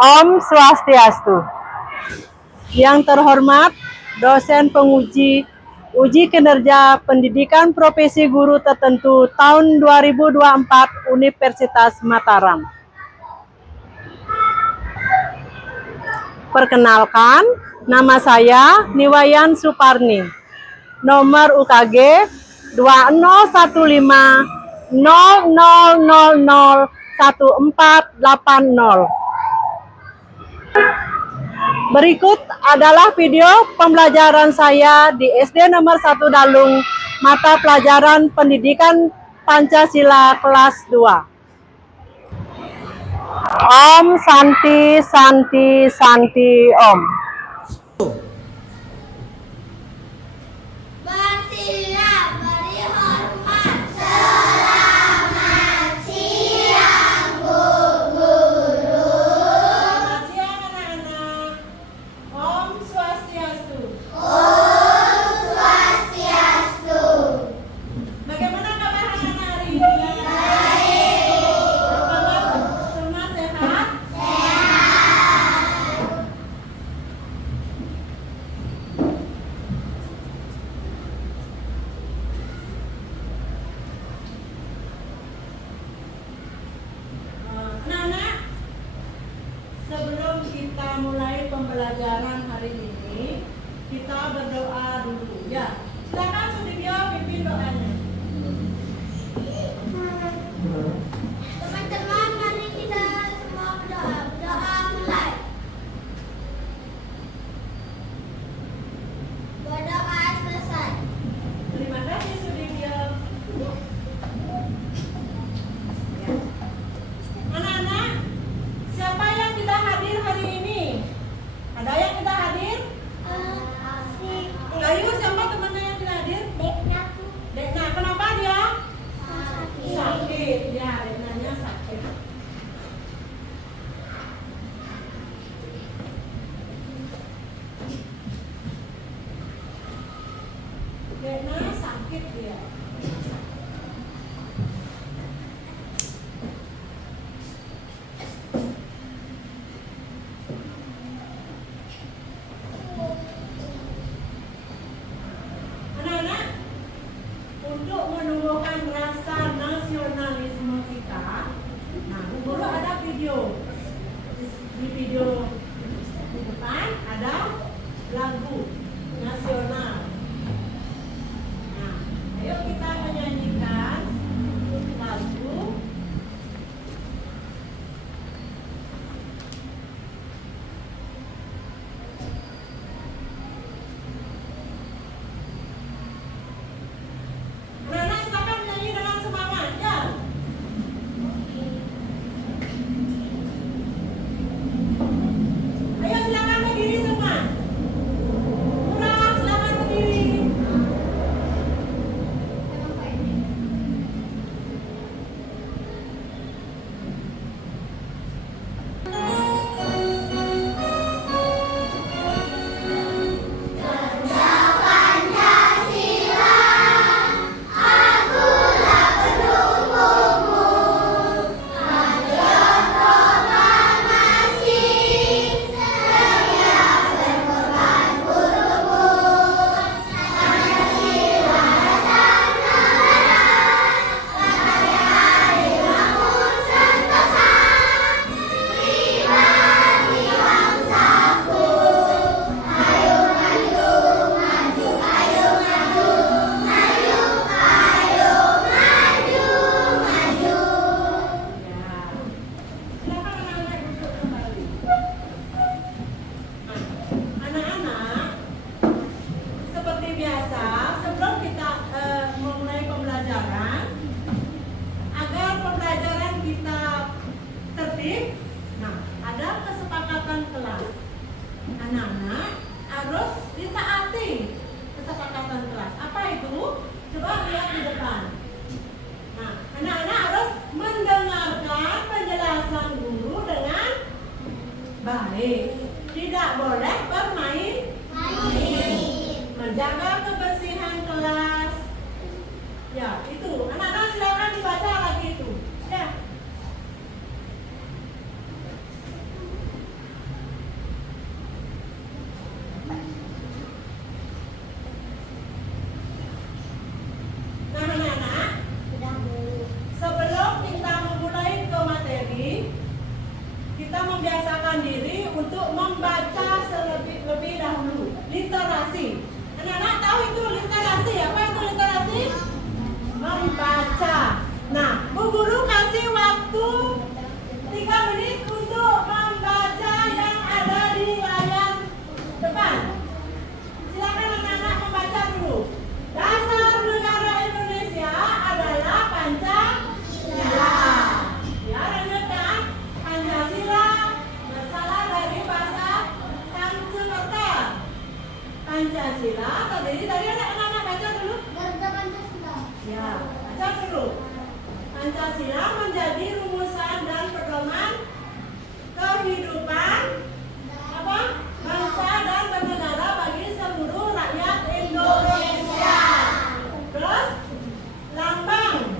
Om Swastiastu. Yang terhormat dosen penguji uji kinerja pendidikan profesi guru tertentu tahun 2024 Universitas Mataram. Perkenalkan, nama saya Niwayan Suparni. Nomor UKG 201500001480. Berikut adalah video pembelajaran saya di SD nomor 1 Dalung, mata pelajaran Pendidikan Pancasila kelas 2. Om Santi Santi Santi Om. Bersiap, beri hormat. Selamat siang, Bu Guru. Selamat siang anak-anak. Om Swastiastu. Om Swastiastu. Bagaimana kabar anak-anak hari ini? Baik. Semua sehat? Sehat. Anak-anak, sebelum kita mulai pembelajaran hari ini, kita berdoa dulu ya. Silakan Sudibyo pimpin doanya. Teman-teman, mari kita semua berdoa. Berdoa mulai. Berdoa selesai. Terima kasih Sudibyo. Anak-anak, siapa yang tidak hadir hari ini? Ada yang tidak hadir? Ayo, siapa temannya yang tidak hadir? Dekna, kenapa dia? Sakit. Ya, Deknanya sakit. Dekna sakit dia. Anak-anak, untuk menumbuhkan rasa nasionalisme kita, nah, Bu Guru ada video. Di video di depan ada lagu nasional. Nah, ayo kita menyanyikan lagu. Anak-anak silakan menyanyi dengan semangat ya. Ayo silakan berdiri semua. Kurang, silakan berdiri. Pancasila, akulah pendukungmu. Mayor proklamasi, saya berkorban berebut. Pancasila dasar negara, rakyat dibangun sentosa. Pribadi bangsaku, ayo maju, maju, ayo maju, maju, ayo maju, maju. Silakan anak-anak duduk kembali. Anak-anak, seperti biasa, sebelum kita memulai pembelajaran, agar pembelajaran kita tertib, nah, ada kesepakatan kelas. Anak-anak harus ditaati kesepakatan kelas. Apa itu? Coba lihat di depan. Nah, anak-anak harus mendengarkan penjelasan guru dengan baik. Tidak boleh bermain, menjaga kebersihan kelas. Ya, itu. Anak-anak silakan dibaca lagi itu. Ya. membaca lebih dahulu. Literasi. Anak-anak tahu itu literasi? Apa itu literasi? Membaca. Nah, Bu Guru kasih waktu 3 menit untuk membaca yang ada di layar depan. Silakan anak-anak membaca dulu. Dasar negara Indonesia adalah Pancasila. Ya, renungkan Pancasila berasal dari bahasa Sanskerta. Pancasila tadi ada anak-anak baca dulu. Ya, baca dulu. Pancasila menjadi rumusan dan pedoman kehidupan apa? Bangsa dan bernegara bagi seluruh rakyat Indonesia. Terus lambang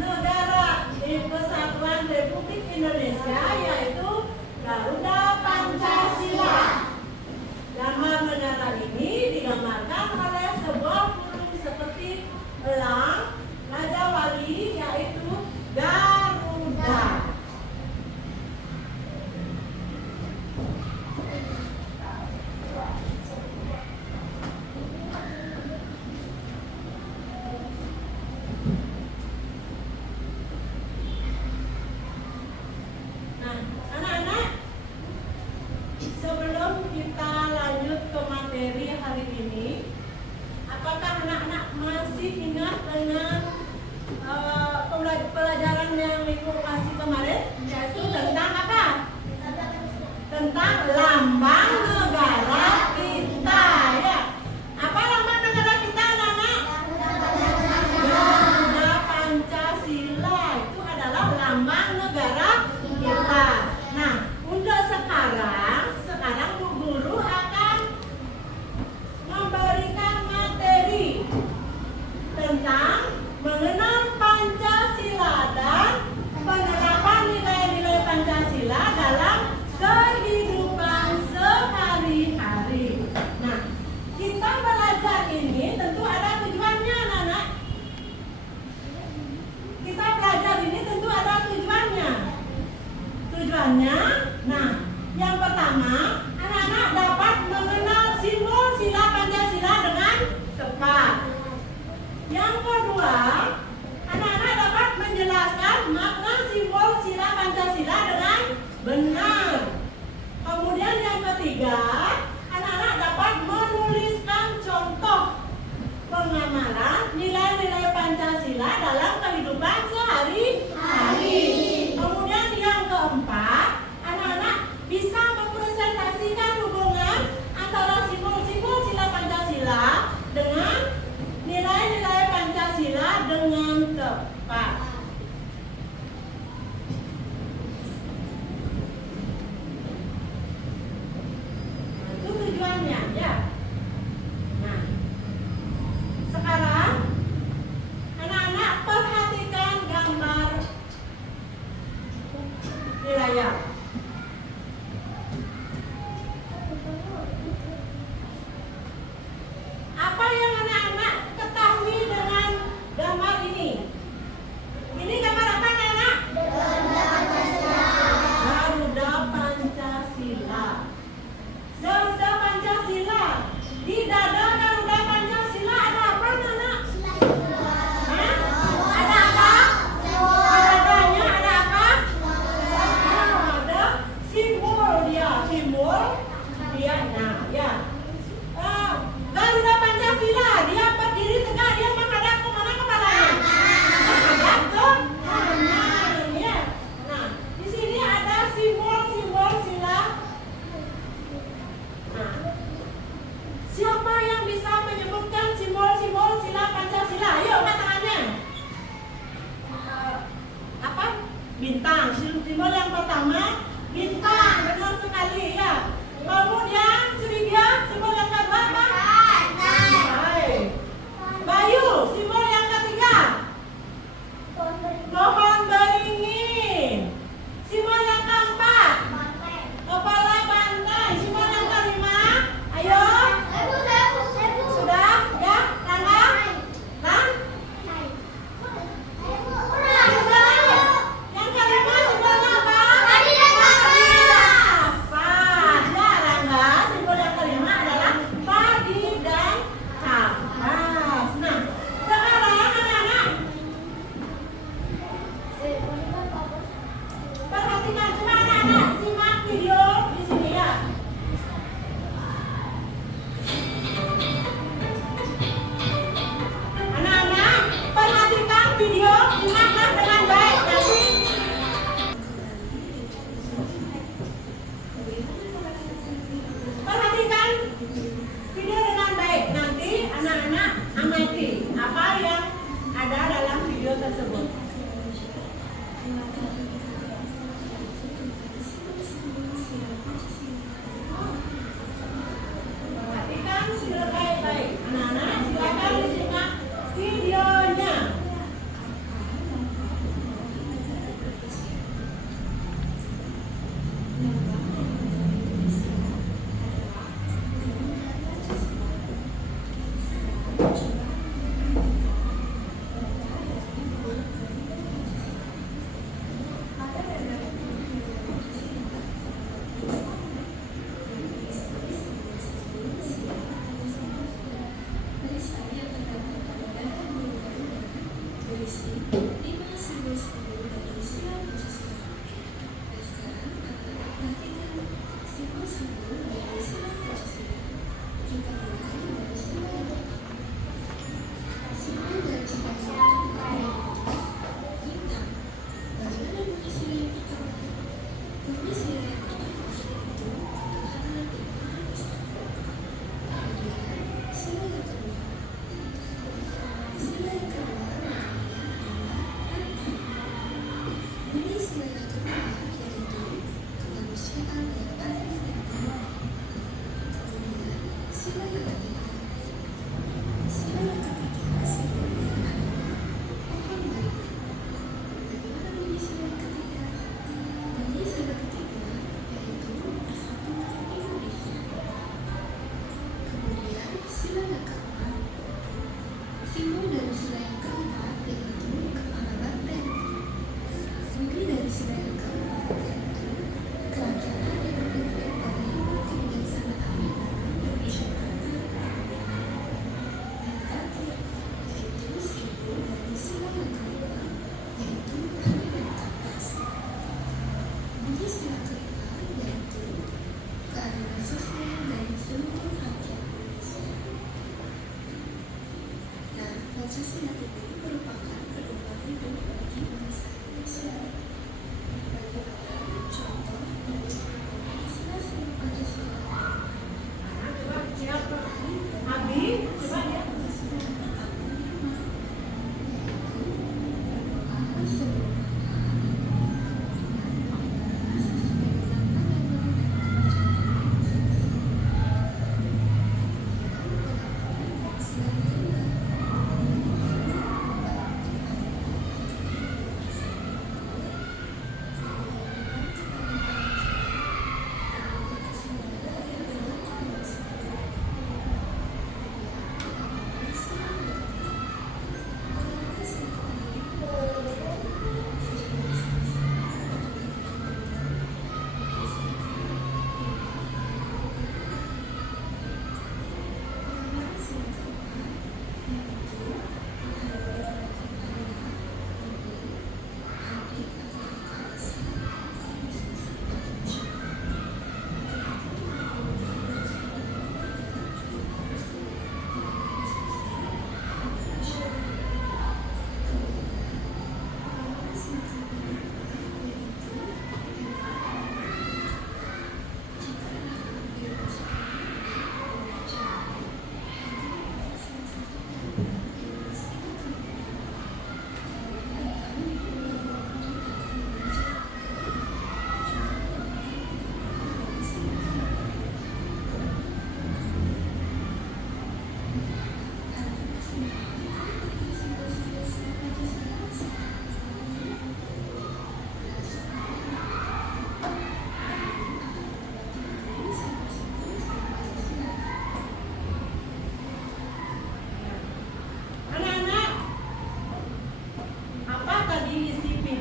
negara Kesatuan Republik Indonesia yaitu Garuda Pancasila. Gambar negara ini digambarkan oleh sebuah burung seperti elang Raja Wali yaitu Garuda. Nah, anak-anak, sebelum kita lanjut ke materi hari ini, apakah anak-anak masih ingat dengan pelajaran yang Ibu kasih kemarin? Yaitu tentang apa? Tentang lambang negara kita, ya. Apa lambang negara kita, anak-anak? Garuda Pancasila. Itu adalah lambang negara kita. Nah, untuk sekarang Bu Guru akan memberikan materi tentang mengenal Pancasila dan penerapan nilai-nilai Pancasila dalam kehidupan sehari-hari. Nah, kita belajar ini tentu ada tujuannya, anak-anak. Kita belajar ini tentu ada tujuannya. Tujuannya, nah, yang pertama, anak-anak dapat mengenal simbol sila Pancasila dengan tepat. Yang kedua, anak-anak dapat menjelaskan makna simbol sila Pancasila dengan benar. Kemudian yang ketiga, anak-anak dapat menuliskan contoh pengamalan nilai-nilai Pancasila dalam kehidupan sehari-hari. Kemudian yang keempat, anak-anak bisa mempresentasikan hubungan antara simbol-simbol sila Pancasila dengan nilai-nilai Pancasila dengan tepat. Nah, itu tujuannya, ya. Nah, sekarang anak-anak perhatikan gambar di layar. Apa yang anak-anak ketahui dengan gambar ini? Ini gambar apa, anak-anak? Garuda Pancasila. Garuda Pancasila. Di dada Garuda Pancasila ada apa, anak-anak? Hah? Ada apa? Di dadanya ada apa? Ada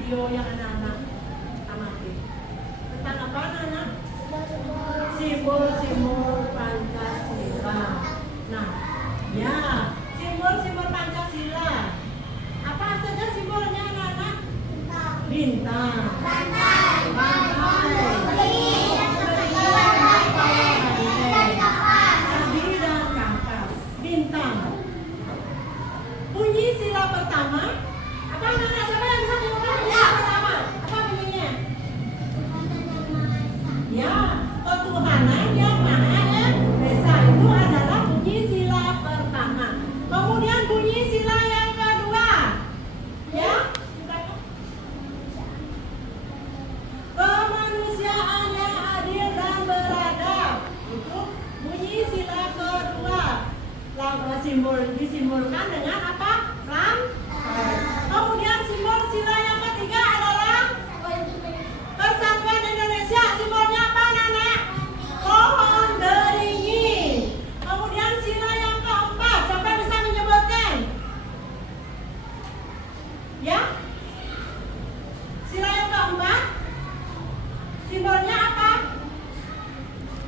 video yang anak-anak amati. Tentang apa anak-anak? Simbol-simbol Pancasila. Nah, ya, simbol-simbol Pancasila. Apa saja simbolnya anak-anak? Bintang. Pantai. Adi dan kapas. Bintang. Bunyi sila pertama. Apa anak-anak? Siapa yang bisa menyebutkan bunyi sila pertama? Apa bunyinya? Ya, ketuhanan yang Maha Esa itu adalah bunyi sila pertama. Kemudian bunyi sila yang kedua. Ya, kemanusiaan yang adil dan beradab. Itu bunyi sila kedua. Simbol disimbolkan dengan apa? Rantai. Kemudian simbol sila yang ketiga adalah Persatuan Indonesia. Simbolnya apa, Nana? Pohon beringin. Kemudian sila yang keempat, siapa bisa menyebutkan? Ya? Sila yang keempat, simbolnya apa?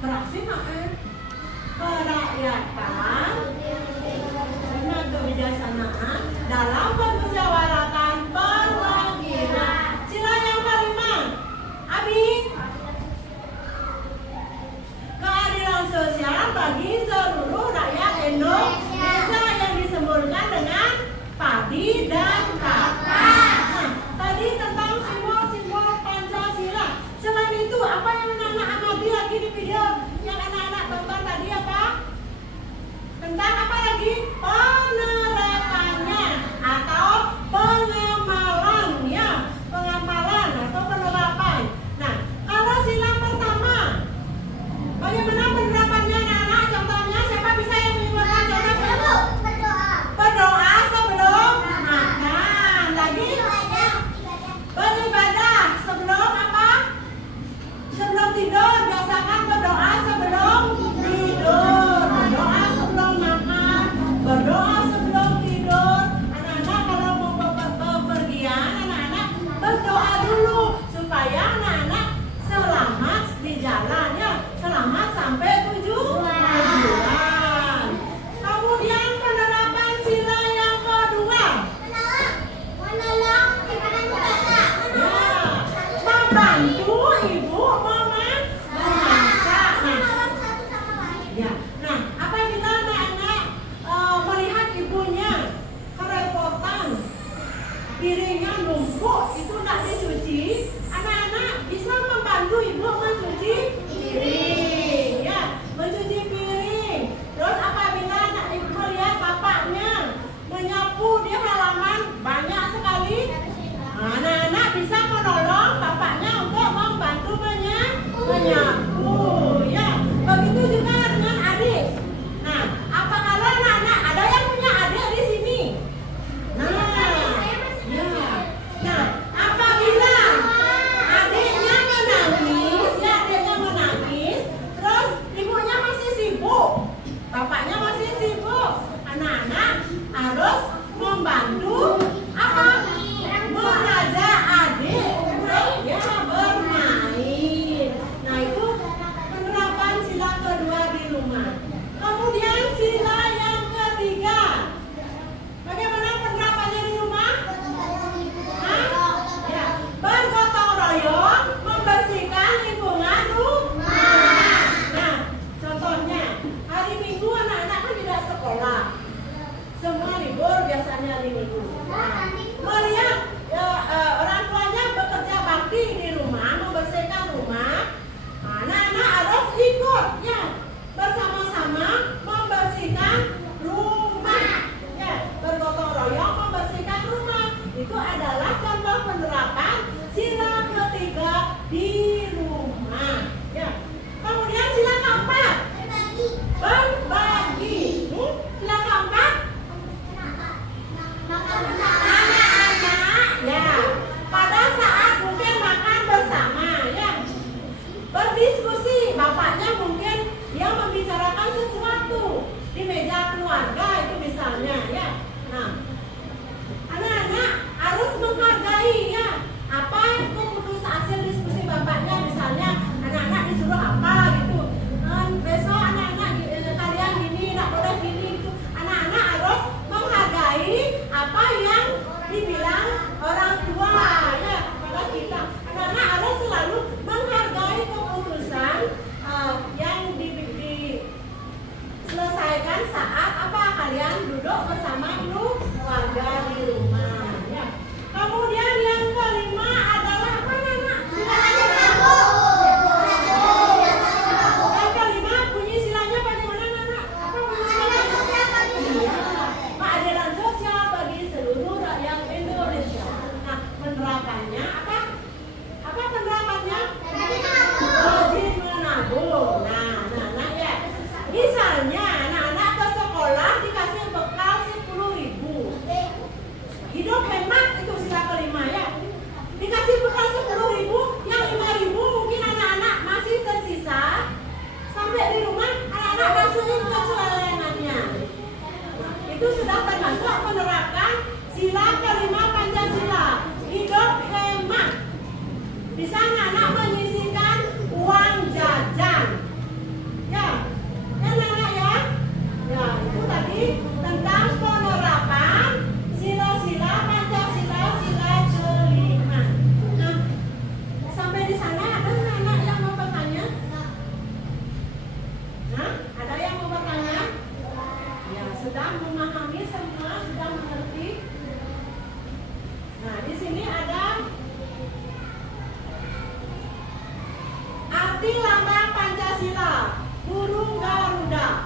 Keraksinaan, kerakyatan, dan kebijaksanaan dalam permusyawaratan perwakilan. Sila yang kelima, Abi, keadilan sosial bagi seluruh rakyat Indonesia yang disembolkan dengan padi dan kapas. Nah, tadi tentang simbol-simbol Pancasila. Selain itu, apa yang anak-anak amati lagi di video yang anak-anak tonton tadi apa? Tentang apa lagi? Penerapannya atau pengamalan, ya, pengamalan atau penerapan. Nah, kalau sila pertama, bagaimana penerapannya anak-anak? Contohnya siapa bisa yang menyebutkan contoh? Berdoa sebelum makan. Lagi beribadah sebelum apa? Sebelum tidur. Biasakan berdoa sebelum tidur. Berdoa sebelum makan. Berdoa ibu mencuci piring, ya, mencuci piring. Terus apabila anak ibu melihat bapaknya menyapu di halaman banyak sekali, anak-anak bisa menolong bapaknya untuk membantu menyapu, ya. Begitu juga dengan adik. Nah, apa kalau anak-anak ada yang punya adik di sini? Nah, ya. Nah, apabila adiknya menangis, terus ibunya masih sibuk, bapaknya masih sibuk, anak-anak harus membantu apa? Mengajak adik untuk ya bermain. Nah, itu penerapan sila kedua di rumah. Kemudian sila yang ketiga, bagaimana penerapannya di rumah? Ya, bergotong royong membersihkan lingkungan rumah. Nah, contohnya hari Minggu anak-anak kan tidak sekolah, semua libur biasanya hari Minggu. Nah, melihat orang tuanya bekerja bakti di rumah, membersihkan rumah, anak-anak harus ikut ya bersama-sama membersihkan rumah, ya, bergotong royong membersihkan rumah. Itu adalah contoh penerapan sila ketiga di rumah, ya. Kemudian sila keempat, berbagi. Sila keempat, anak-anak ya pada saat mungkin makan bersama, ya, berdiskusi, bapaknya mungkin dia membicarakan sesuatu di meja keluarga itu misalnya, ya. Nah, anak-anak harus menghargai ya apa keputusan hasil diskusi bapaknya, misalnya anak-anak disuruh apa gitu, besok anak-anak kalian gini, nggak boleh gini gitu. Anak-anak harus menghargai apa yang dibilang orang tua ya kepada kita. Anak-anak harus selalu menghargai keputusan yang diselesaikan saat apa kalian duduk bersama keluarga di rumah, ya. Kemudian yang kelima adalah apa, anak? Yang kelima bunyi silanya bagaimana, anak? Apa bunyi silanya? Iya, keadilan sosial bagi seluruh rakyat Indonesia. Nah, penerapannya apa? Apa penerapannya? Wajib menabung. Nah, anak-anak ya. Misalnya anak-anak ke sekolah dikasih bekal 10.000. Hidup hemat itu sila kelima, ya. Dikasih bekal 10.000, yang 5.000 mungkin anak-anak masih tersisa. Sampai di rumah anak-anak masukin ke celengannya. Itu sudah termasuk menerapkan sila kelima Pancasila, hidup hemat. Di sana anak menyisihkan uang jajan, ya, anak-anak ya. Ya, itu tadi tentang penerapan sila-sila Pancasila sila kelima. Nah, sampai di sana ada anak-anak yang mau bertanya? Nah, ada yang mau bertanya? Ya, sudah memahami semua, sudah mengerti. Nah, di sini ada arti lambang Pancasila, burung Garuda.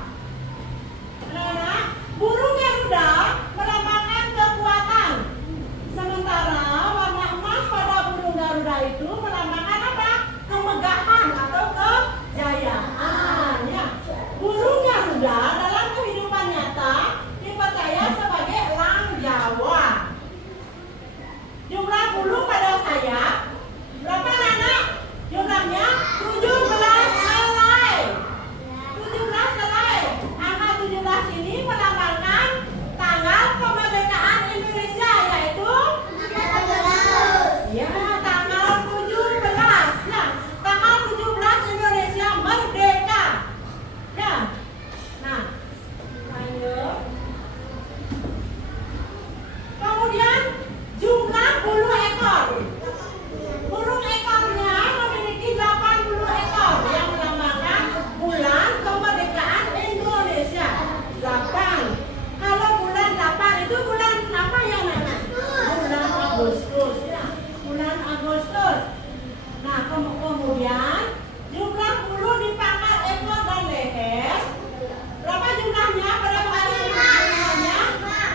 Nah, burung Garuda melambangkan kekuatan. Sementara warna emas pada burung Garuda itu melambangkan apa? Kemegahan atau kejayaan, ya. Burung Garuda dalam kehidupan nyata dipercaya sebagai elang Jawa. Jumlah bulu pada sayap berapa, anak? Jumlahnya 17 helai. 17 helai. Angka 17 ini melambangkan kemudian jumlah bulu di pangkal ekor dan leher. Berapa jumlahnya? Berapa jumlahnya?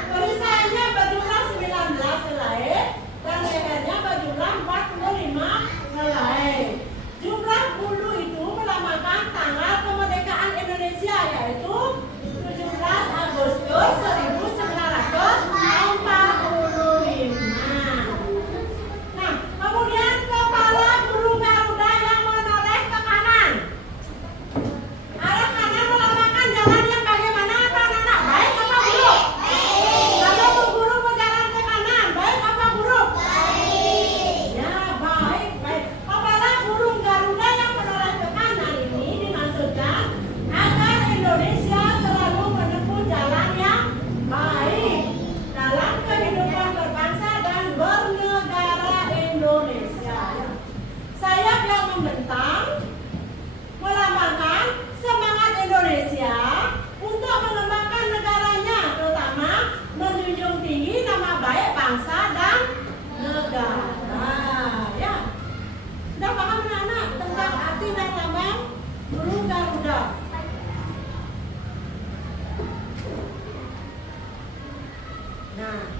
Perisainya berjumlah 19 helai dan lehernya berjumlah 45 helai. Jumlah bulu itu melambangkan tanggal kemerdekaan Indonesia, yaitu 17 Agustus 1945. Nah, kemudian kepala burung Garuda yang menoleh ke kanan. Arah kanan melambangkan jalan yang bagaimana, anak-anak? Baik apa buruk? Kalau burung berjalan ke kanan, baik apa buruk? Ya, baik, baik. Kepala burung Garuda yang menoleh ke kanan ini dimaksudkan agar Indonesia selalu menempuh jalan yang baik dalam kehidupan berbangsa dan bernegara Indonesia. Sayap yang membentang melambangkan semangat Indonesia untuk mengembangkan negaranya, terutama menjunjung tinggi nama baik bangsa dan negara. Ya, sudah paham anak-anak tentang arti dan lambang burung Garuda? Nah,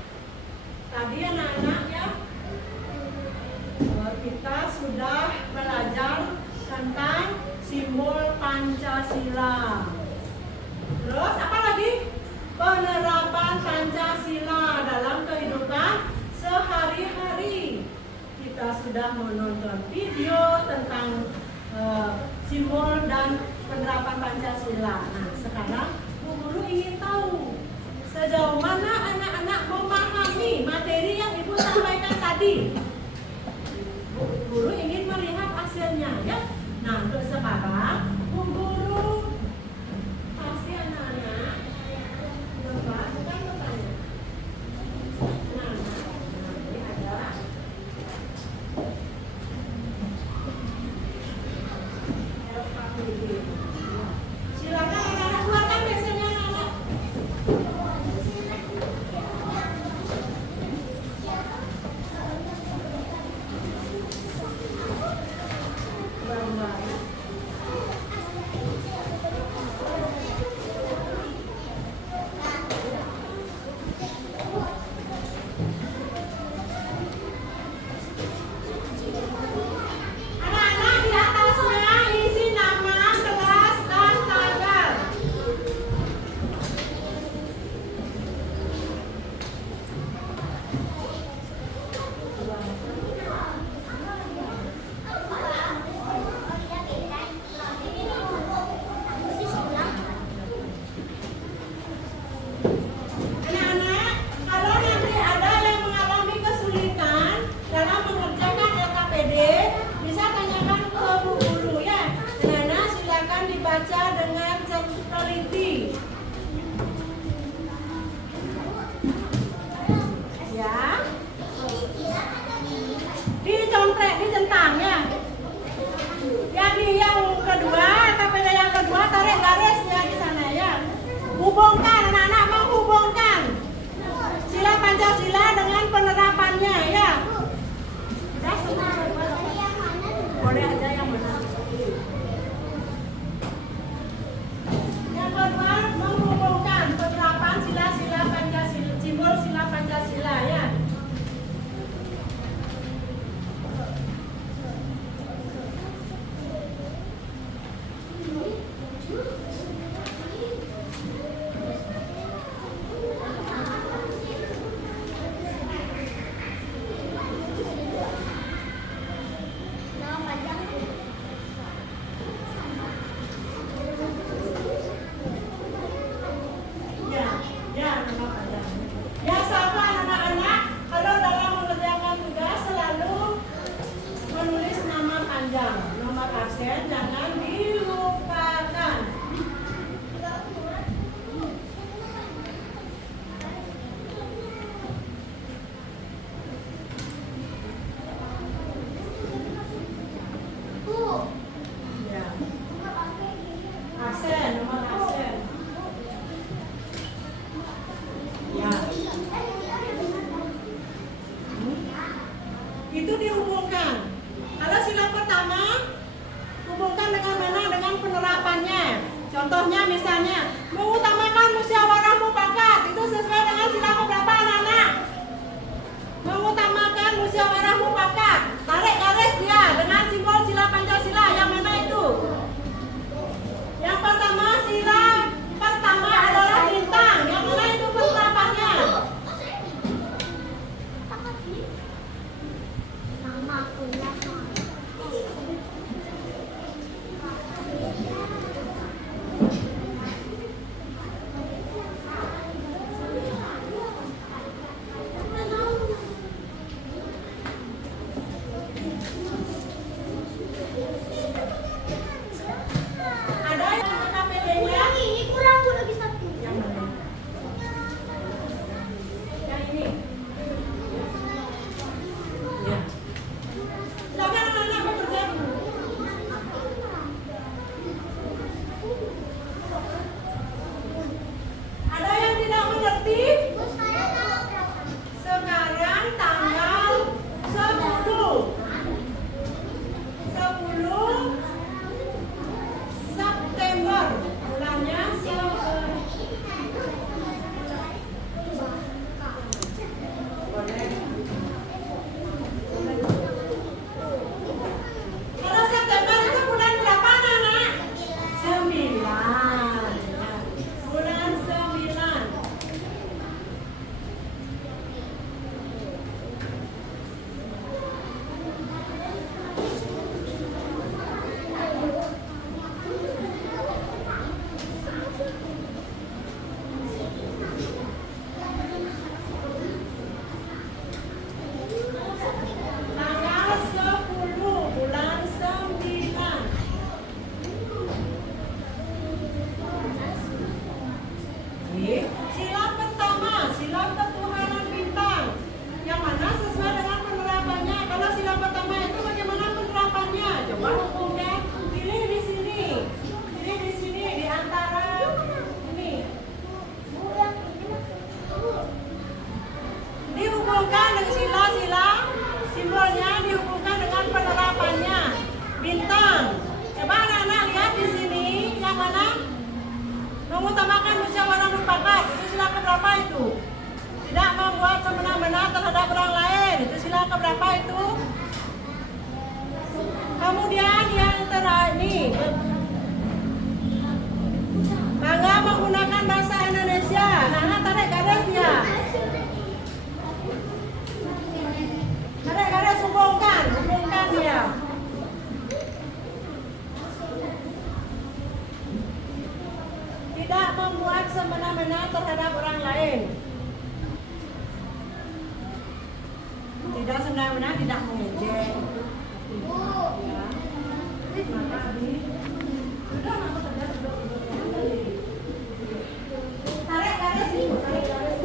tadi anak-anak ya, kita sudah belajar tentang simbol Pancasila. Terus apa lagi? Penerapan Pancasila dalam kehidupan sehari-hari. Kita sudah menonton video tentang simbol dan penerapan Pancasila. Nah, sekarang Bu Guru ingin tahu sejauh mana anak-anak memahami materi yang Ibu sampaikan tadi. Bu Guru ingin melihat hasilnya ya. Nah, untuk sekarang Bu Guru kasih anak-anak bukan bertanya. Nah, ini ada silakan anak-anak keluarkan biasanya anak-anak. Anak-anak di atasnya isi nama, kelas, dan tanggal. Anak-anak, kalau nanti ada yang mengalami kesulitan dalam mengerjakan LKPD, bisa tanyakan ke Bu Guru ya. Anak-anak silakan dibaca dengan teliti. Ya. Dicontrek, dicentang ya. Yang kedua, LKPD yang kedua tarik garis ya di sana ya. Hubungkan anak-anak, menghubungkan sila Pancasila dengan penerapannya ya. Ya, semua boleh aja yang mana. Yang kedua, menghubungkan penerapan sila-sila Pancasila, simbol sila Pancasila ya. Itu dihubungkan. Kalau sila pertama mengutamakan musyawarah mufakat, itu sila keberapa itu? Tidak membuat semena-mena terhadap orang lain, itu sila keberapa itu? Kemudian yang terakhir nih, bangga menggunakan bahasa Indonesia. Nah, tarik garisnya. Tarik garis, hubungkan dia. Tidak membuat semena-mena terhadap orang lain. Tidak semena-mena, tidak mengejek. Ya. Maka sudah aku tegas duduk. Tarik garis ibu, tarik garis.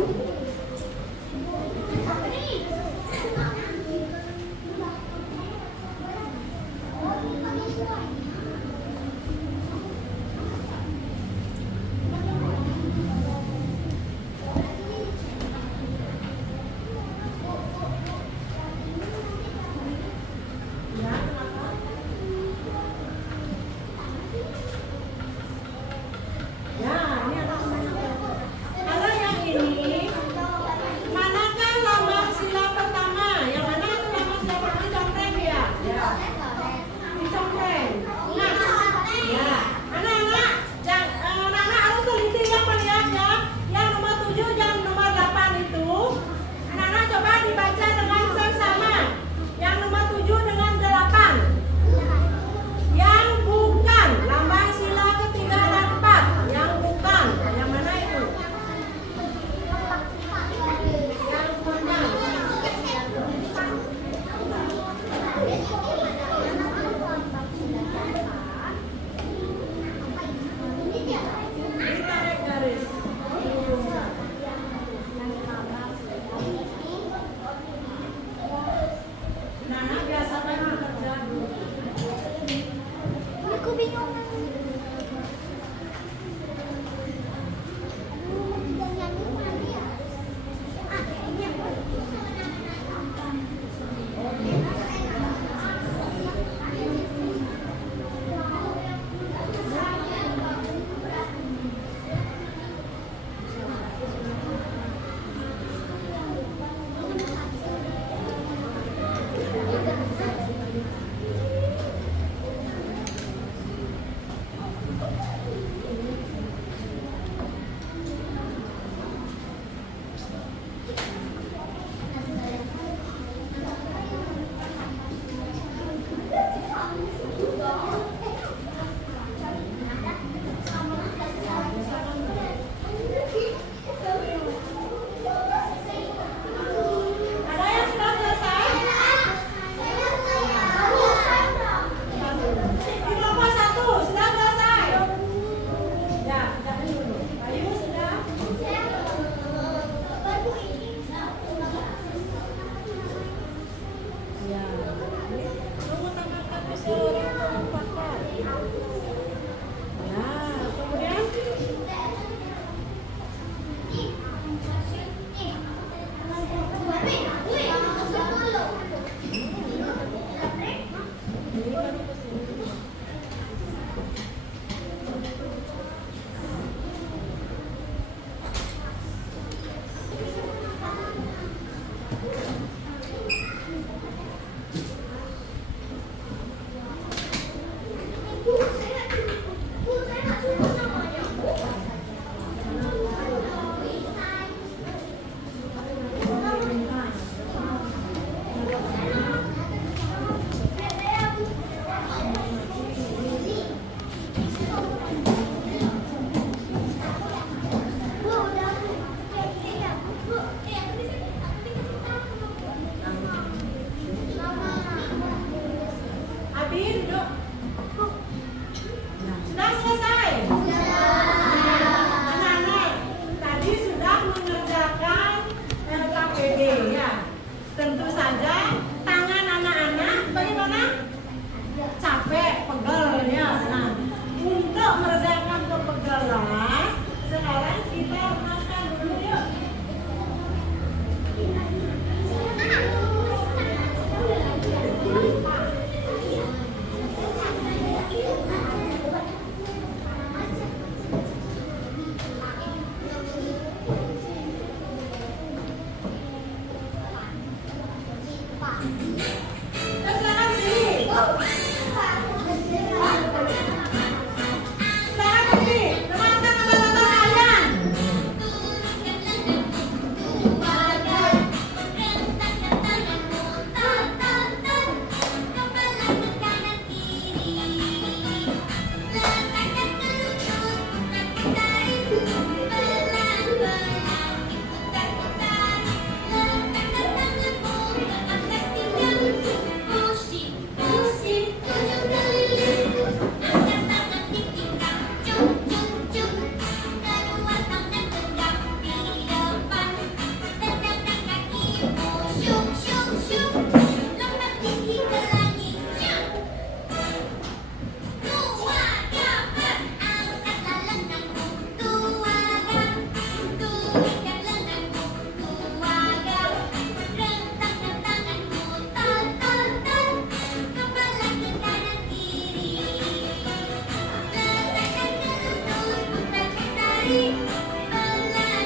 pelan-pelan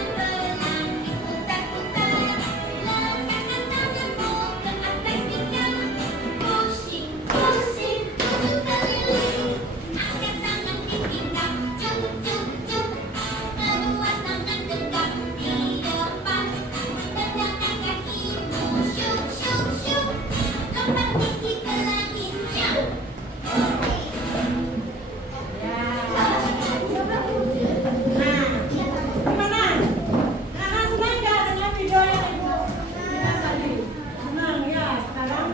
diputar-putar. Letakkan tanganmu ke atas pinggang, pusing-pusing tubuh keliling. Angkat tangan di pinggang, cuk-cuk-cuk. Kedua tangan tegak di depan, tegakkan kakimu, syuk-syuk-syuk. Lompat tinggi ke langit, jauh. Nah, gimana? Kakak senang nggak dengan video yang Ibu lihat tadi? Senang ya. Sekarang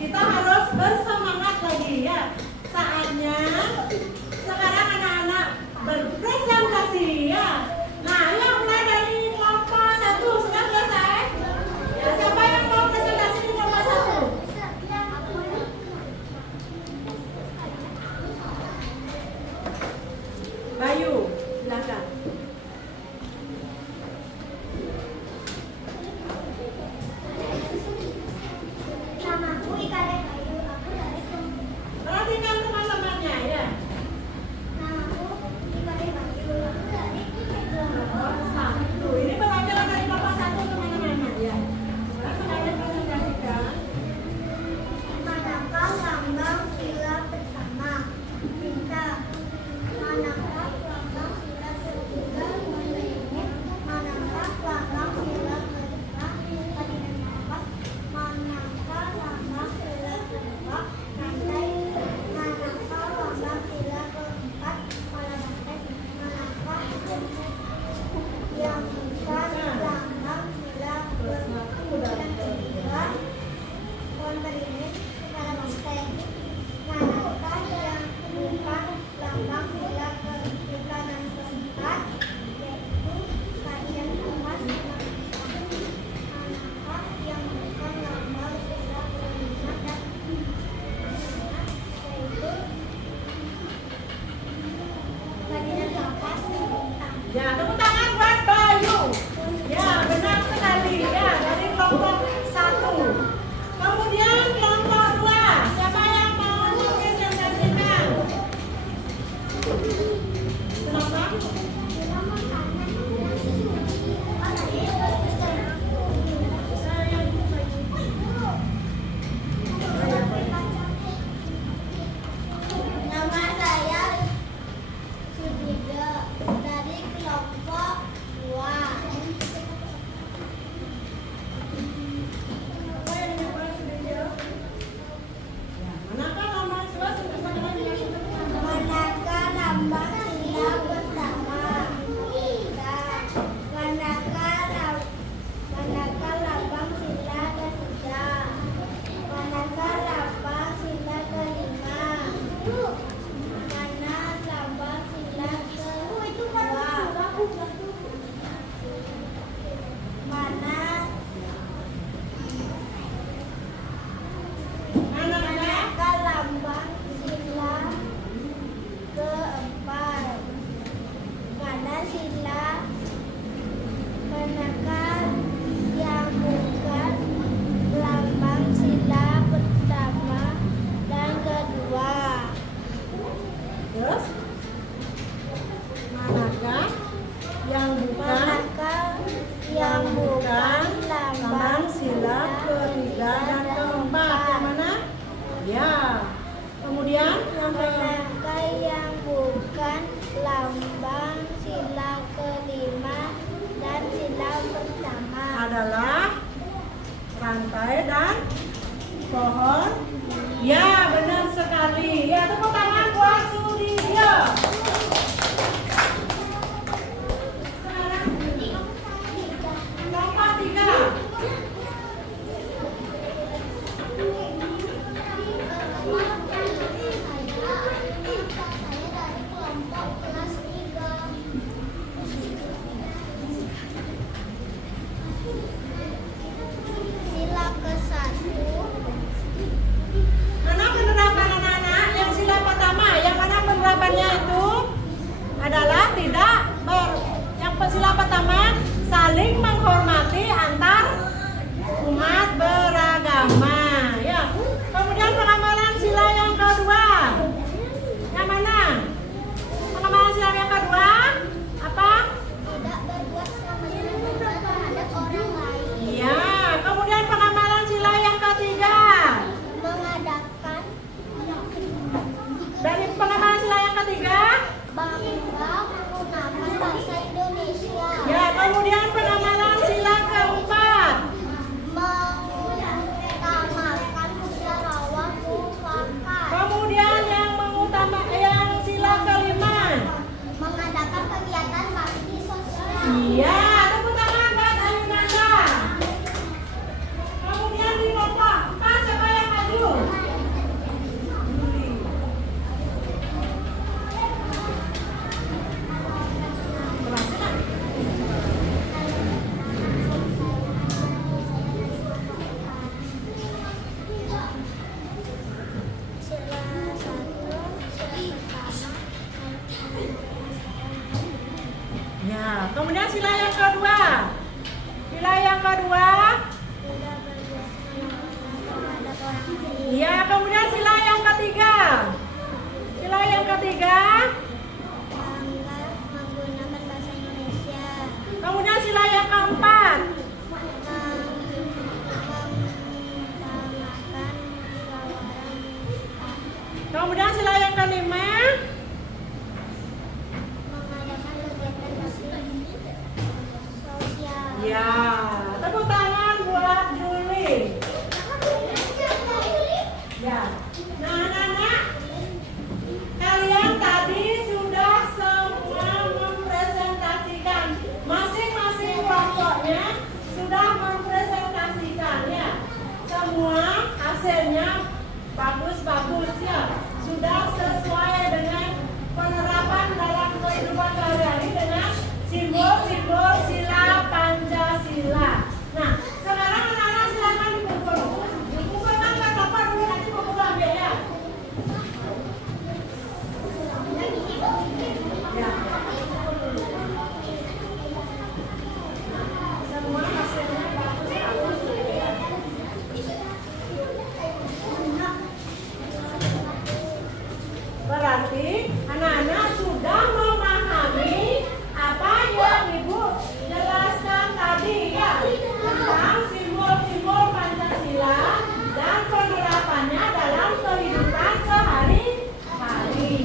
kita harus bersemangat lagi ya. Saatnya sekarang anak-anak berpresentasi ya. Nah, ayo mulai dari kelompok 1 sudah selesai? Ya, siapa yang mau presentasi di kelompok 1? Bayu, silakan. Namaku Ika Bayu, aku dari Perhatikan teman-temannya ya. Namaku Ika Bayu, aku dari Kelompok 1. Ini perwakilan dari kelompok 1 teman-teman ya. Sekarang presentasikan. Manakah lambang sila pertama? Bintang. Manakah lambang sila ketiga? Menit. Manakah lambang sila kedua? Kalian nafas. Manakah lambang sila kedua? Rantai. Manakah lambang sila keempat? Kepala banteng. Manakah yang bukan lambang sila ketiga? Pohon beringin kepala banteng. Manakah yang bukan lambang sila ketiga dan keempat? Yaitu kajian emas. Manakah yang bukan lambang sila kelima dan keempat? Yaitu kajian kapas bintang. Ya, tepuk tangan buat Bayu. Ya, benar sekali ya dari kelompok 1. Kemudian kelompok 2. Siapa yang mau mempresentasikan? Silakan. Nama saya Sudiga dari kelompok 2. Apa yang dimaksud video? Ya, manakah lambang sila sebagaimana dimaksudkan teman-teman? Manakah lambang sila pertama? Bintang. Manakah lambang sila ketiga? Manakah lambang sila kelima? Mana lambang sila kedua? Mana manakah lambang sila keempat? Mana sila? Manakah yang bukan lambang sila pertama dan kedua? Terus manakah yang bukan Manakah yang bukan lambang sila ketiga dan keempat? Yang mana? Ya. Kemudian yang Manakah yang bukan lambang sila kelima dan sila pertama? adalah rantai dan pohon. Ya, benar sekali. Ya, tepuk tangan buat Sudiryo. Sekarang kelompok 3. Sila ke-1. Mana penerapan anak-anak yang sila Kemudian sila yang kedua. Sila yang kedua. Tidak berbiasa terhadap orang lain. Ya, kemudian sila yang ketiga. Sila yang ketiga. Bangga menggunakan bahasa Indonesia. Kemudian sila yang keempat. Mengutamakan musyawarah mufakat. Kemudian sila yang kelima. Mengadakan kegiatan sosial. Ya, tepuk tangan buat Juli. Ya, nah anak-anak, kalian tadi sudah semua mempresentasikan masing-masing kelompoknya sudah mempresentasikan ya. Semua hasilnya bagus-bagus ya. Sudah sesuai dengan penerapan dalam kehidupan sehari-hari dengan simbol-simbol sila Pancasila. Nah, sekarang anak-anak silakan dikumpul. Kumpulkan ke tempat dulu nanti kumpul ambil ya. Ya. Semua hasilnya bagus-bagus ya. Berarti anak-anak sudah memahami apa yang Ibu jelaskan tadi ya tentang simbol-simbol Pancasila dan penerapannya dalam kehidupan sehari-hari.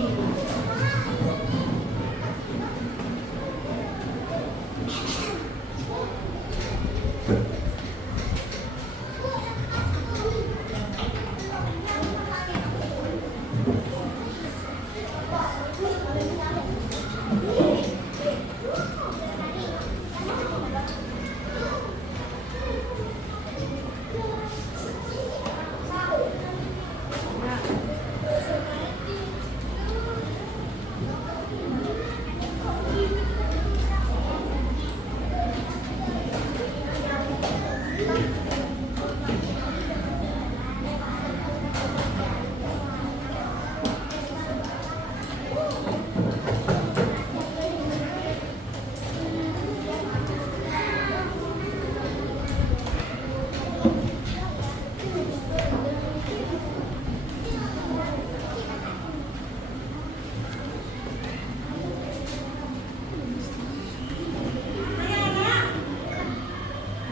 Anak-anak,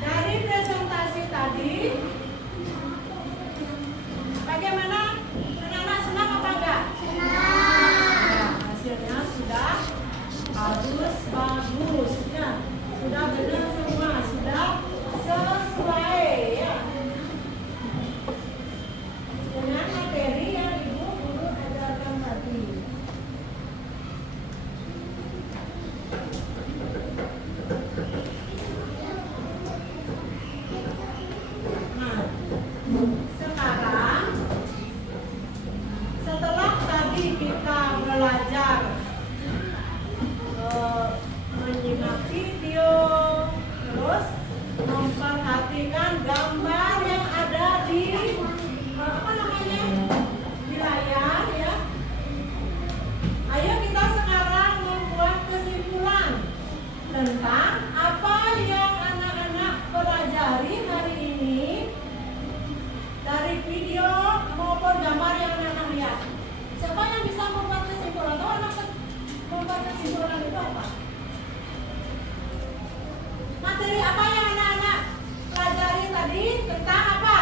dari presentasi tadi, bagaimana? Anak-anak senang apa enggak? Senang. Hasilnya sudah bagus-bagus ya. Sudah benar semua, sudah sesuai ya. Dengan materi yang Ibu guru ajarkan tadi. Nah, sekarang setelah tadi kita belajar menyimak video, terus memperhatikan gambar yang ada di apa namanya di layar ya. Ayo kita sekarang membuat kesimpulan tentang apa yang anak-anak pelajari hari ini dari video maupun gambar yang anak-anak lihat. Siapa yang bisa membuat kesimpulan? Tahu anak membuat kesimpulan itu apa? Materi apa yang anak-anak pelajari tadi tentang apa?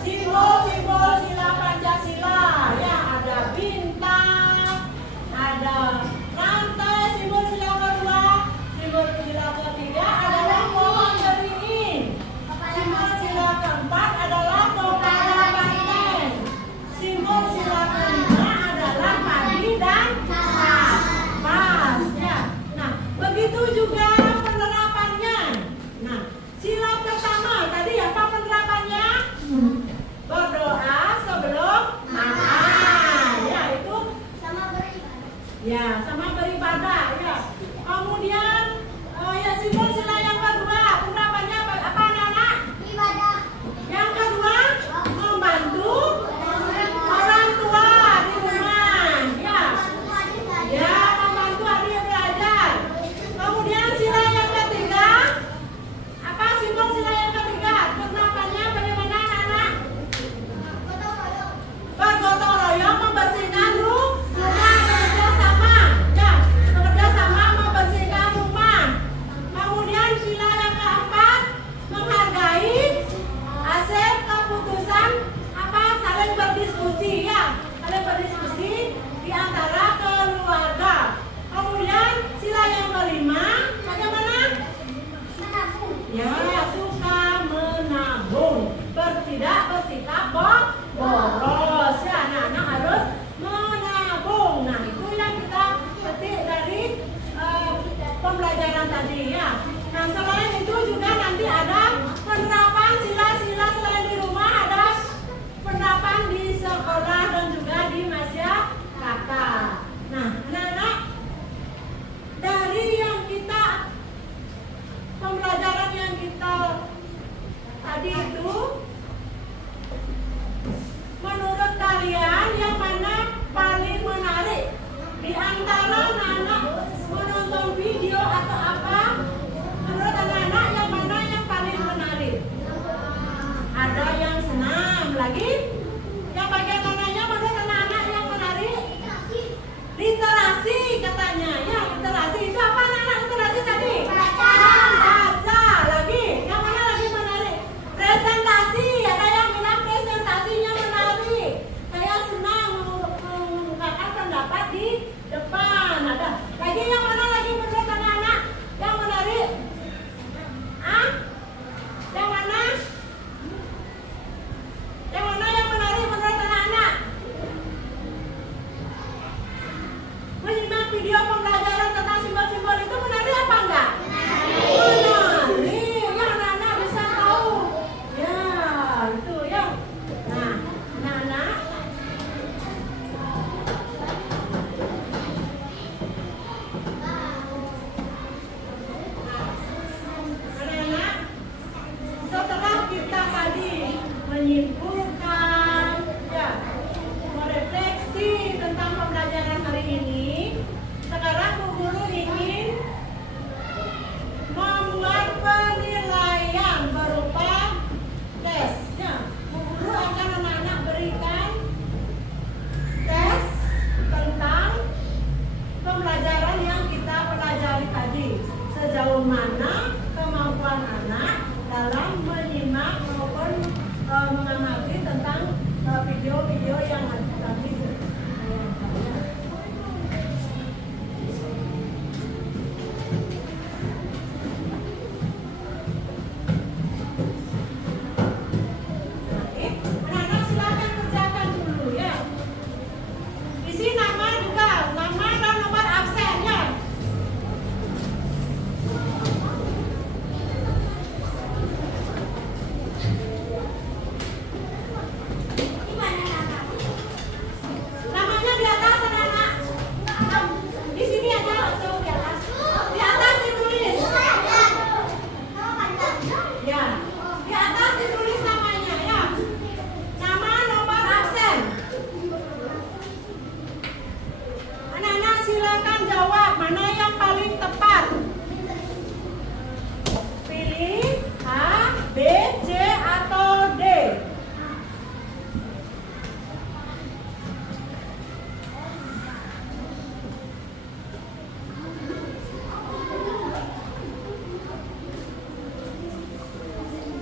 Simbol-simbol sila Pancasila. Ya, ada bintang, ada rantai, simbol sila kedua, simbol sila ketiga adalah pohon beringin. Simbol sila keempat adalah kepala banteng. Simbol sila kelima adalah padi dan kapas. Ya. Nah, begitu juga penerapannya. Nah, sila pertama tadi apa penerapannya? Berdoa sebelum makan. Ya, itu Sama beribadah. ya sama beribadah ya. Kemudian ya simbol sila yang kedua penerapannya apa anak-anak? Ibadah. Yang kedua membantu orang tua di rumah ya. Ya, membantu adik belajar. Kemudian video pembelajaran tentang simbol-simbol itu menarik apa enggak? Menarik, ya anak-anak bisa tahu. Ya, itu ya. Nah, anak-anak. Anak-anak, setelah kita tadi menyimpulkan, ya, merefleksi tentang pembelajaran hari ini, sekarang Bu Guru ingin membuat penilaian berupa tes. Ya, Bu Guru akan anak-anak berikan tes tentang pembelajaran yang kita pelajari tadi. Sejauh mana kemampuan anak dalam menyimak maupun mengamati tentang video-video yang tadi. Oke, anak-anak silakan kerjakan dulu ya. Isi nama juga, nama dan nomor absen ya. Namanya di atas anak-anak. Di sini aja langsung di atas. Di atas ditulis. Ya, di atas ditulis namanya ya. Nama, nomor absen. Anak-anak silakan jawab mana yang paling tepat. Pilih A, B, C atau D.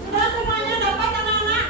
Sudah semuanya dapat anak-anak?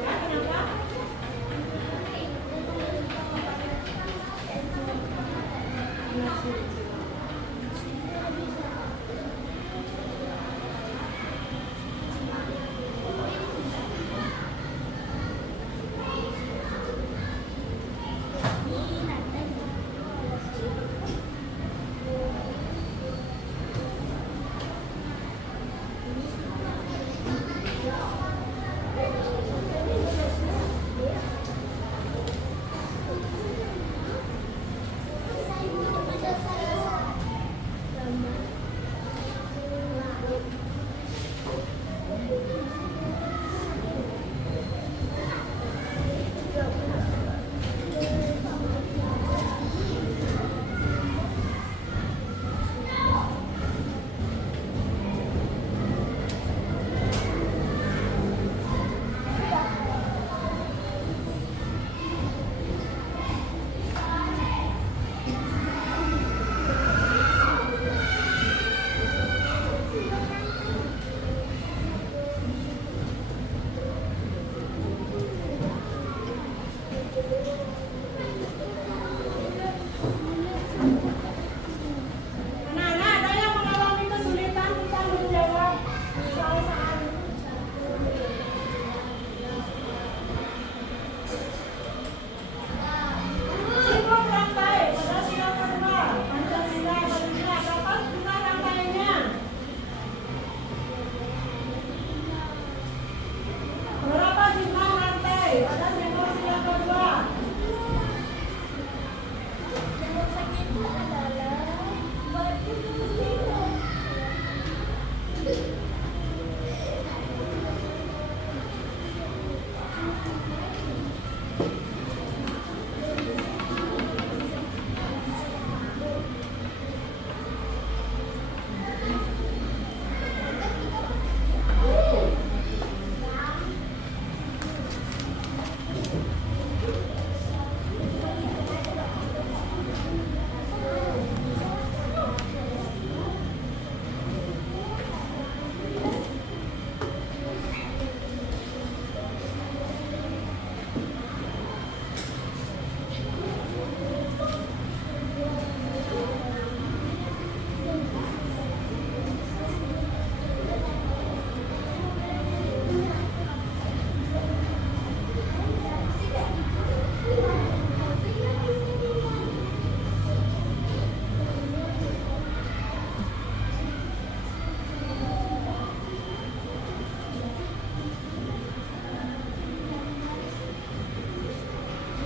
Ya, kenapa?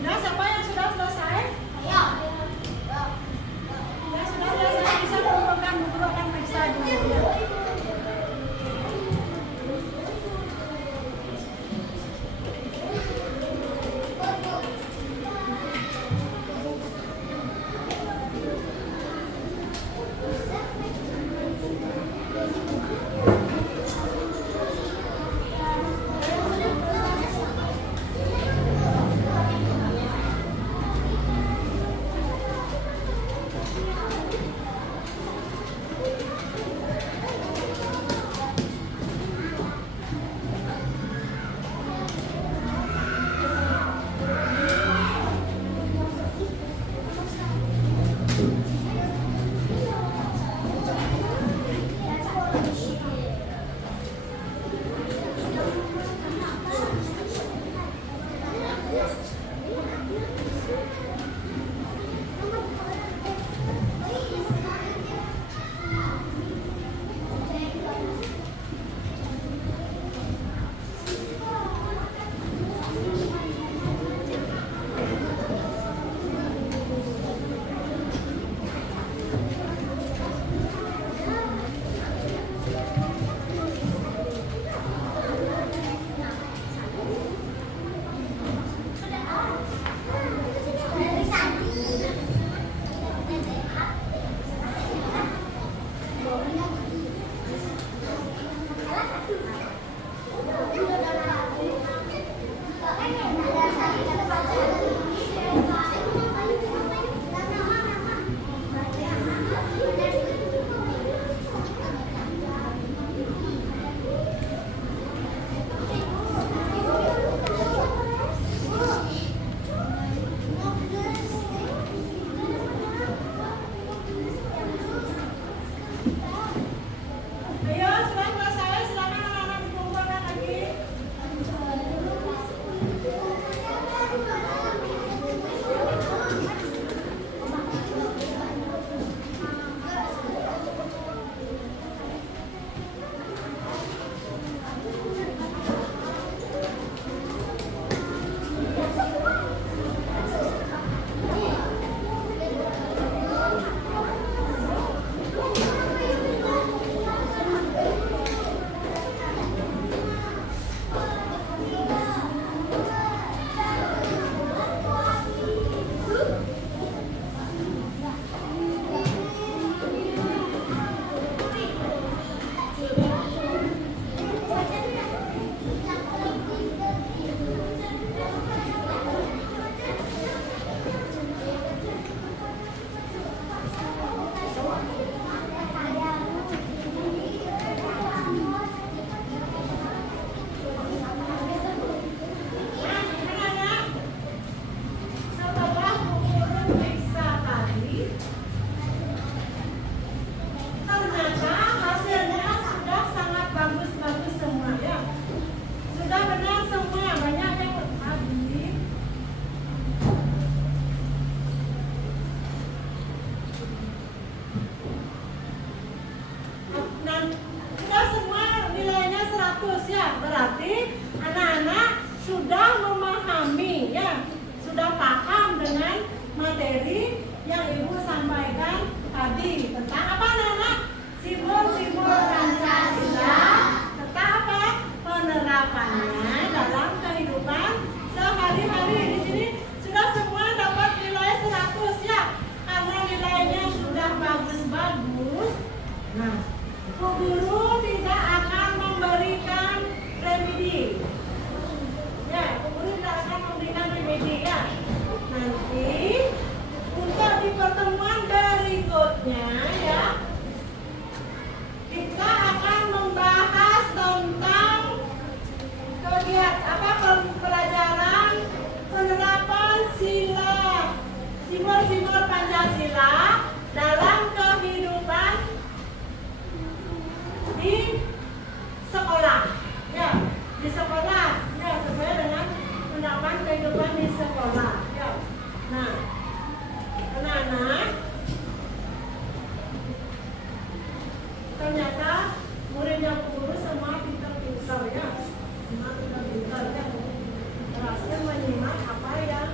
Nah, siapa yang sudah selesai? Ayo. Ya, sudah selesai. Bisa kumpulkan, guru akan periksa dulu. Ya. Ayo, sudah selesai. Silakan anak-anak dikumpulkan lagi. Setelah guru periksa tadi, ternyata hasilnya sudah sangat bagus-bagus semua ya. Sudah benar semua, banyak yang tadi. Dan sudah semua nilainya 100 ya. Berarti anak-anak sudah memahami ya. Sudah paham dengan materi yang Ibu sampaikan tadi tentang apa anak-anak? Simbol-simbol Pancasila serta apa? Penerapannya dalam kehidupan sehari-hari. Di sini sudah semua dapat nilai 100 ya. Karena nilainya sudah bagus-bagus. Nah, Bu Guru tidak akan memberikan remedi. Ya, Bu Guru tidak akan memberikan remedi ya. Nanti untuk di pertemuan berikutnya ya, kita akan membahas tentang pelajaran penerapan simbol-simbol Pancasila dalam kehidupan di sekolah ya, di sekolah ya, sesuai dengan penerapan kehidupan di sekolah ya. Nah, anak-anak, ternyata muridnya guru semua pintar-pintar ya, semua pintar-pintar ya, berhasil menyimak apa yang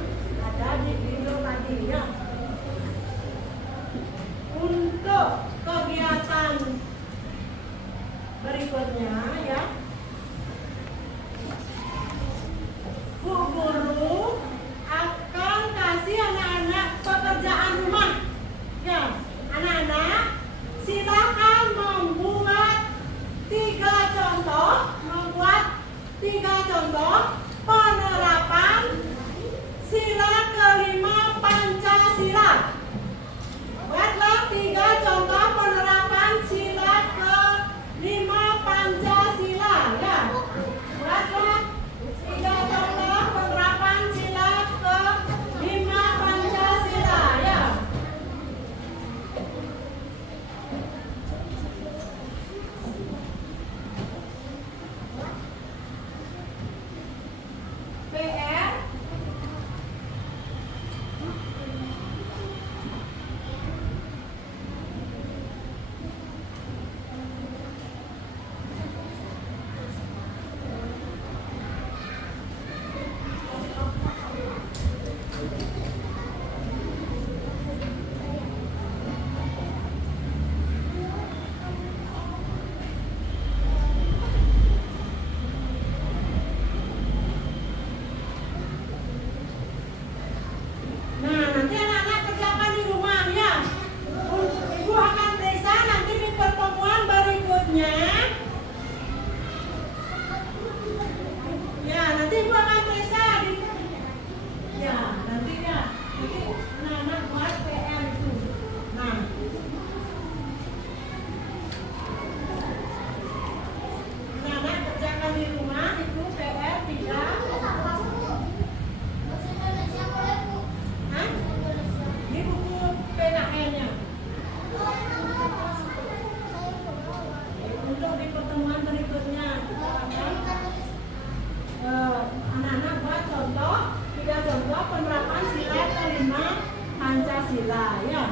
Pancasila, ya.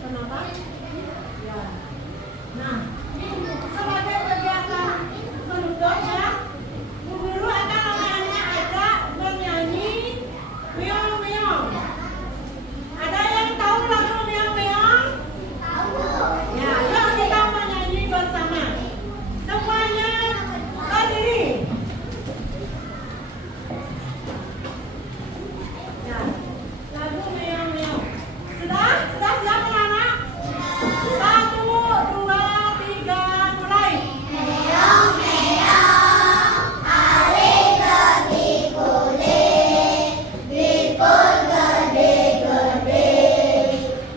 Kenapa? Ya. Nah, sebagai kegiatan menuntut ya, Bu Guru akan ajak menyanyi Meong Meong. Ada yang tahu lagu Meong Meong? Ya, yuk kita menyanyi bersama. Semuanya berdiri. Ya, lagu Meong Meong. Sudah siap anak-anak? 1, 2, 3, mulai. Meong meong, ali gede kule, likul gede gede,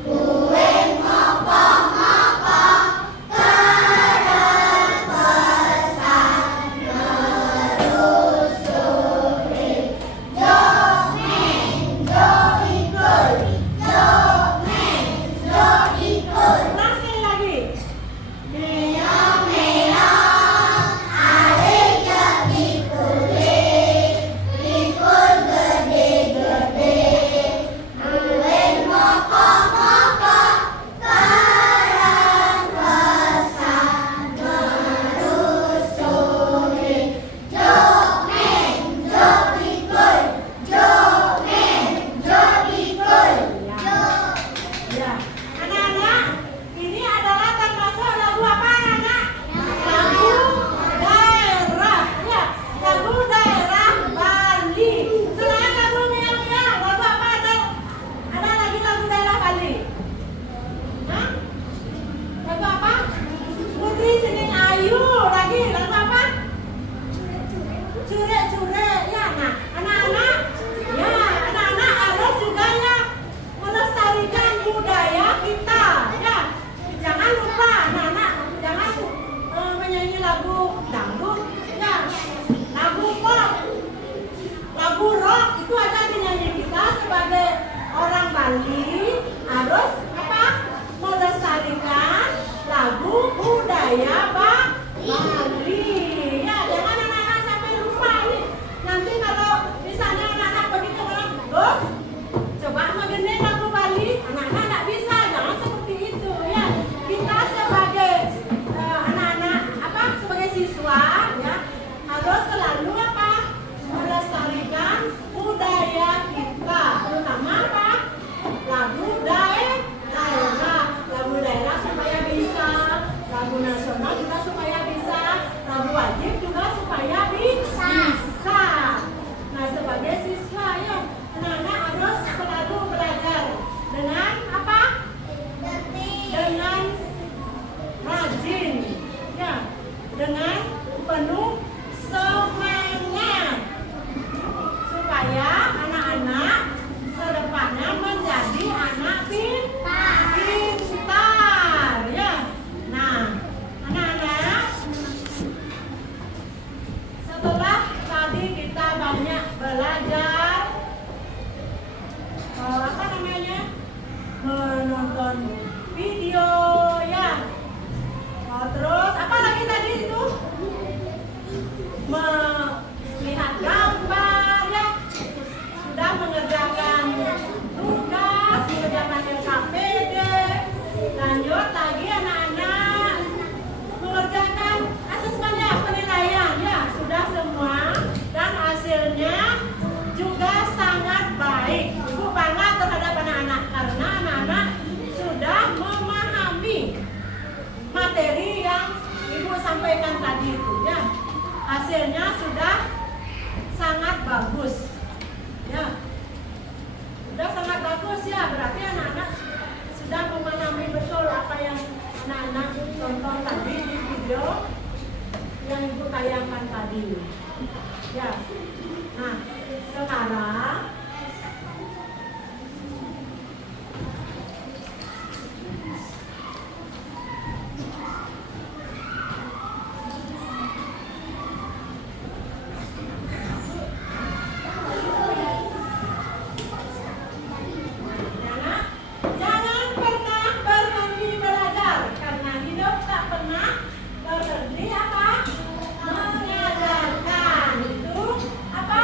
kuwen mopo mopo, keren pesan merusuri, jomeng jomikul, jomeng jomikul. Nah, sekali lagi. Meong meong, ali gede kule, likul gede gede, kuwen mopo mopo, keren pesan merusuri, jomeng jomikul, jomeng jomikul, Ya, anak-anak, ini adalah termasuk lagu apa anak? Lagu daerah, ya, lagu daerah Bali. Selain lagu Meong Meong, lagu apa ada lagi lagu daerah Bali? Hah? Lagu apa? Putri Sening Ayu, lagi lagu apa? Curek-curek, ya. Nah, anak-anak harus juga ya melestarikan budaya kita, ya. Jangan lupa, anak-anak, jangan menyanyi lagu dangdut, ya. Lagu pop, lagu rock itu aja dinyanyi kita sebagai orang Bali harus apa? Melestarikan lagu budaya Bali. Ya, jangan anak-anak sampai lupa ini. Nanti kalau misalnya anak-anak pergi ke orang, Gus, coba ngegedein lagu Bali, anak-anak nggak bisa, jangan seperti itu ya. Kita sebagai anak-anak apa? Sebagai siswa ya harus selalu apa? Melestarikan budaya kita, terutama apa? Lagu daerah, lagu daerah supaya bisa, lagu nasional juga supaya bisa, lagu wajib juga supaya bisa. Nah, sebagai siswa ya, anak-anak harus selalu belajar dengan apa? Dengan rajin, ya, dengan penuh semangat supaya anak-anak kedepannya menjadi anak pintar, ya. Nah, anak-anak, setelah tadi kita banyak belajar apa namanya, menonton video ya. Terus apa lagi tadi itu? Melihat gambar ya. Sudah mengerjakan tugas, mengerjakan LKPD. Lanjut lagi anak-anak mengerjakan asesmen ya, penilaian ya. Sudah semua dan hasilnya juga sangat baik. Ibu bangga terhadap anak-anak karena anak-anak sudah memahami materi yang Ibu sampaikan tadi itu ya. Hasilnya sudah sangat bagus. Ya. Sudah sangat bagus ya, berarti anak-anak sudah memahami betul apa yang anak-anak tonton tadi di video yang Ibu tayangkan tadi. Ya. Nah, sekarang jangan pernah berhenti belajar karena hidup tak pernah berhenti apa? Mengajarkan. Itu apa?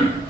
ya.